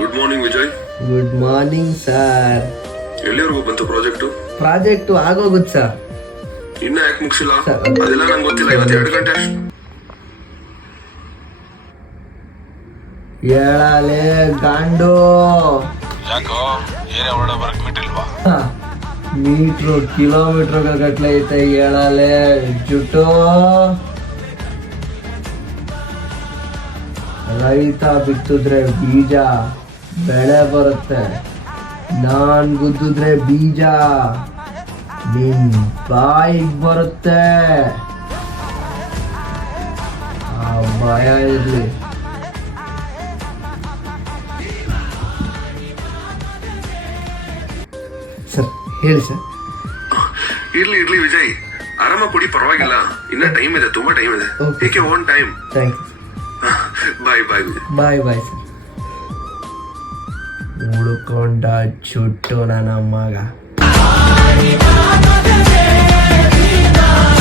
Good morning Vijay. Good morning sir. ಎಲ್ಲಿವರೆಗೂ ಬಂತು project ಆಗೋಗುತ್ತೆ ಸರ್. ಇನ್ನ ಯಾಕೆ ಮುಗಿಸಿಲ್ಲ? ಸರ್. ಅದೆಲ್ಲ ನಂಗೆ ಗೊತ್ತಿಲ್ಲ. ಇವತ್ತು 2 ಗಂಟೆ ಹೇಳಲೇ ಗಾಂಡು. ಯಾಕೋ ಏನೇ ಒಳ್ಳೆ ವರ್ಕ್ ಬಿಟ್ಟಿಲ್ವಾ? ಮೀಟ್ರು ಕಿಲೋಮೀಟರ್ ಗಟ್ಲೆ ಐತೆ. ಹೇಳಲೇ ಜುಟ್ಟು. ರೈತ ಬಿತ್ತಿದ್ರೆ ಬೀಜ ಬೆಳೆ ಬರುತ್ತೆ, ನಾನ್ ಗುದ್ದಿದ್ರೆ ಬೀಜ ನಿನ್ ಬಾಯಿಗೆ ಬರುತ್ತೆ. ಆ ಭಯ ಇರ್ಲಿ. ಸರ್ ಹೇಳಿ ಸರ್. ಇರ್ಲಿ ವಿಜಯ್, ಆರಾಮಾಗಿ ಕುಡಿ, ಪರವಾಗಿಲ್ಲ. ಇನ್ನ ಟೈಮ್ ಇದೆ, ತುಂಬಾ ಟೈಮ್ ಇದೆ. Okay. Take own time. Thank you. Bye bye sir. ಉಳ್ಕೊಂಡ ಚುಟ್ಟು ನನ್ನ ಮಗ.